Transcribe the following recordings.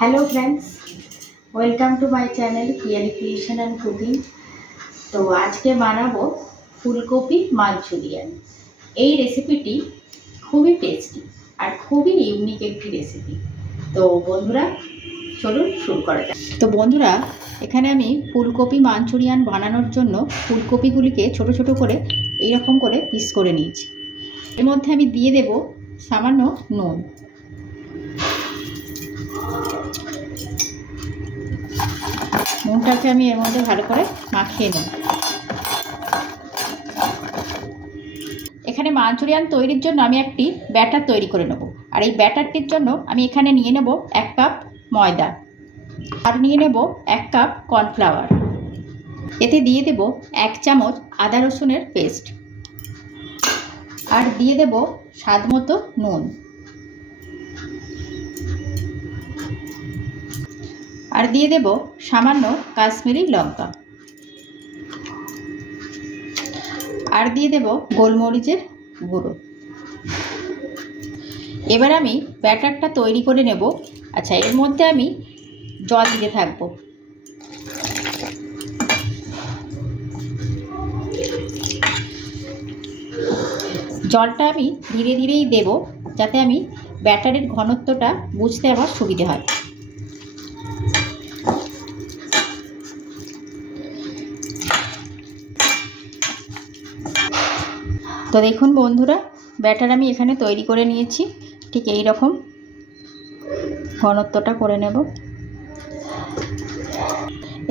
Hello friends, welcome to my channel Piyali creation and cooking. তো আজকে বানাবো ফুলকপি মাঞ্চুরিয়ান। এই রেসিপিটি খুবই টেস্টি আর খুবই ইউনিক একটি রেসিপি। তো বন্ধুরা, চলুন শুরু করা যাক। তো বন্ধুরা, এখানে আমি ফুলকপি মাঞ্চুরিয়ান বানানোর জন্য ফুলকপিগুলিকে ছোট ছোট করে এইরকম করে পিস করে নিয়েছি। এর মধ্যে আমি দিয়ে দেব সামান্য নুন। নুনটাকে আমি এর মধ্যে ভালো করে মাখিয়ে নেব। এখানে মাঞ্চুরিয়ান তৈরির জন্য আমি একটি ব্যাটার তৈরি করে নেব। আর এই ব্যাটারটির জন্য আমি এখানে নিয়ে নেব 1 কাপ ময়দা আর নিয়ে নেব 1 কাপ কর্নফ্লাওয়ার। এতে দিয়ে দেব 1 চামচ আদা রসুনের পেস্ট আর দিয়ে দেব স্বাদ মতো নুন আর দিয়ে দেব সামান্য কাশ্মীরি লঙ্কা আর দিয়ে দেব গোলমরিচের গুঁড়ো। এবার আমি ব্যাটারটা তৈরি করে নেব। আচ্ছা, এর মধ্যে আমি জল দিতে থাকবো। জলটা আমি ধীরে ধীরেই দেব, যাতে আমি ব্যাটারের ঘনত্বটা বুঝতে আমার সুবিধে হয়। তো দেখুন বন্ধুরা, ব্যাটার আমি এখানে তৈরি করে নিয়েছি। ঠিক এই রকম ঘনত্বটা করে নেব।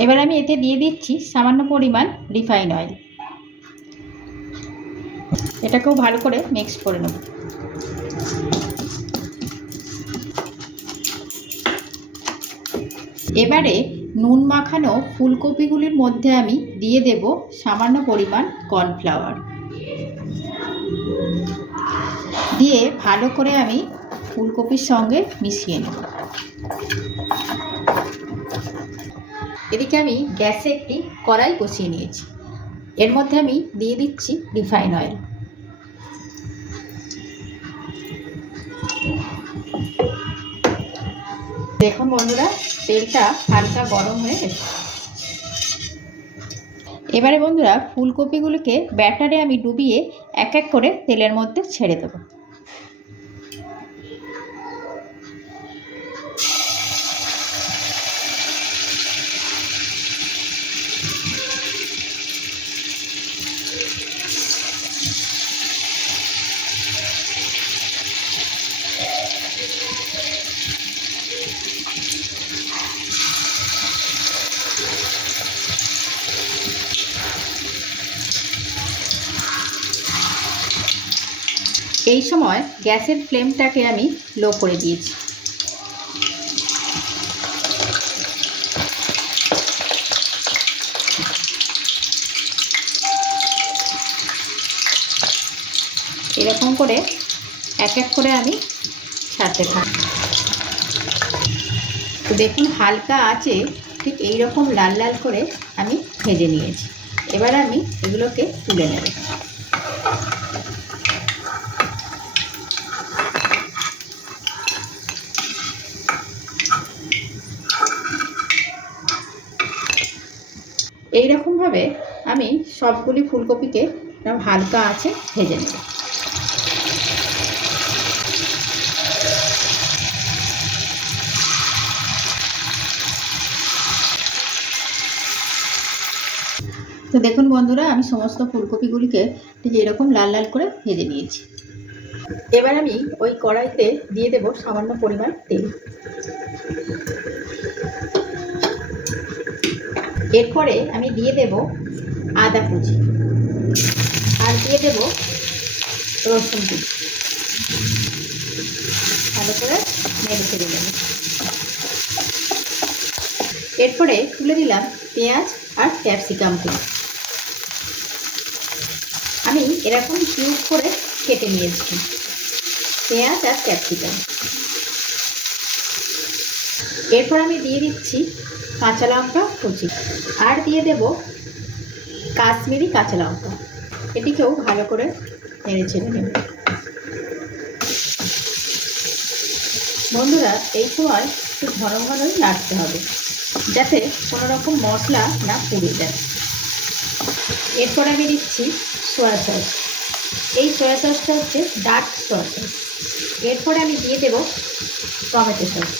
এবার আমি এতে দিয়ে দিচ্ছি সামান্য পরিমাণ রিফাইন অয়েল। এটাকেও ভালো করে মিক্স করে নেব। এবারে নুন মাখানো ফুলকপিগুলির মধ্যে আমি দিয়ে দেব সামান্য পরিমাণ কর্নফ্লাওয়ার। দিয়ে ভালো করে আমি ফুলকপির সঙ্গে মিশিয়ে নেব। এদিকে আমি গ্যাসে একটি কড়াই বসিয়ে নিয়েছি। এর মধ্যে আমি দিয়ে দিচ্ছি রিফাইন অয়েল। দেখুন বন্ধুরা, তেলটা হালকা গরম হয়ে গেছে। এবারে বন্ধুরা, ফুলকপিগুলোকে ব্যাটারে আমি ডুবিয়ে এক এক করে তেলের মধ্যে ছেড়ে দেবো। এই সময় গ্যাসের ফ্লেমটাকে আমি লো করে দিয়েছি। এরকম করে এক এক করে আমি ছাড়তে থাকি। তো দেখুন, হালকা আঁচে ঠিক এই রকম লাল লাল করে আমি ভেজে নিয়েছি। এবার আমি এগুলোকে তুলে নেব। এইরকমভাবে আমি সবগুলি ফুলকপিকে হালকা আঁচে ভেজে নেব। তো দেখুন বন্ধুরা, আমি সমস্ত ফুলকপিগুলিকে ঠিক এরকম লাল লাল করে ভেজে নিয়েছি। এবার আমি ওই কড়াইতে দিয়ে দেব সামান্য পরিমাণ তেল। এরপরে আমি দিয়ে দেব আদা কুচি আর দিয়ে দেব রসুন কুচি। ভালো করে নেড়ে চেড়ে নেব। এরপরে তুলে দিলাম পেঁয়াজ আর ক্যাপসিকাম কুচি। আমি এরকম কিউব করে কেটে নিয়েছি পেঁয়াজ আর ক্যাপসিকাম। এরপর আমি দিয়ে দিচ্ছি কাঁচা লঙ্কা কুচি আর দিয়ে দেব কাশ্মীরি কাঁচা লঙ্কা। এটিকেও ভালো করে নেড়ে চেড়ে নেব। বন্ধুরা, এই সময় একটু ঘন ঘনই নাড়তে হবে, যাতে কোনো রকম মশলা না পুড়ে যায়। এরপর আমি দিচ্ছি সয়া সস। এই সয়া সসটা হচ্ছে ডার্ক সয়া সস। এরপরে আমি দিয়ে দেব টমেটো সস।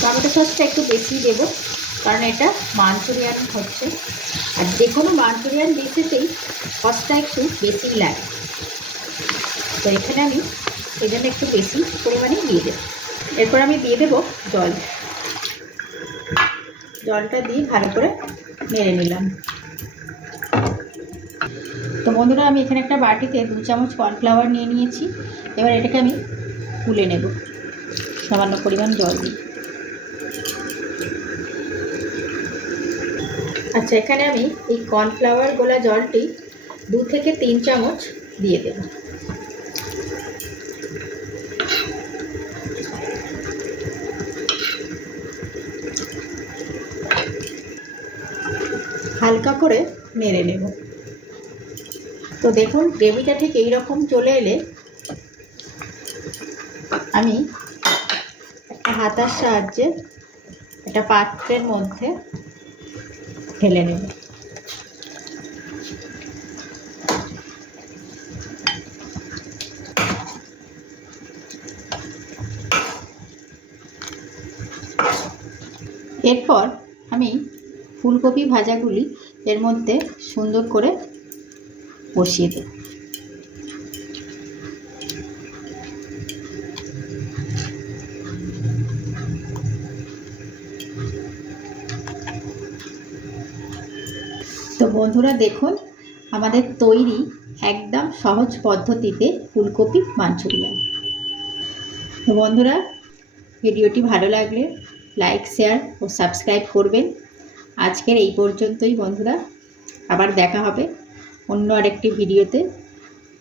টমেটো সসটা একটু বেশি দেব, কারণ এটা মাঞ্চুরিয়ান হচ্ছে, আর যে কোনো মাঞ্চুরিয়ান ডিশেতেই সসটা একটু বেশিই লাগে। তো এখানে আমি সেই জন্য একটু বেশি পরিমাণে দিয়ে দেব। এরপর আমি দিয়ে দেব জল। জলটা দিয়ে ভালো করে নেড়ে নিলাম। তো বন্ধুরা, আমি এখানে একটা বাটিতে 2 চামচ কর্নফ্লাওয়ার নিয়ে নিয়েছি। এবার এটাকে আমি গুলে নেব সামান্য পরিমাণ জল দিয়ে। আচ্ছা, এখানে আমি এই কর্নফ্লাওয়ার গোলা জলটি 2 থেকে 3 চামচ দিয়ে দেব। হালকা করে নেড়ে নেব। তো দেখুন, গ্রেভিটা ঠিক এইরকম চলে এলে আমি একটা হাতার সাহায্যে একটা পাত্রের মধ্যে ঢেলে নেব। এরপর আমি ফুলকপি ভাজাগুলি এর মধ্যে সুন্দর করে বসিয়ে দেব। তো বন্ধুরা দেখুন, আমাদের তৈরি একদম সহজ পদ্ধতিতে ফুলকপি মাঞ্চুরিয়ান। তো বন্ধুরা, ভিডিওটি ভালো লাগলে লাইক, শেয়ার ও সাবস্ক্রাইব করবেন। আজকের এই পর্যন্তই বন্ধুরা, আবার দেখা হবে অন্য আরেকটি ভিডিওতে।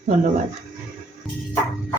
ধন্যবাদ।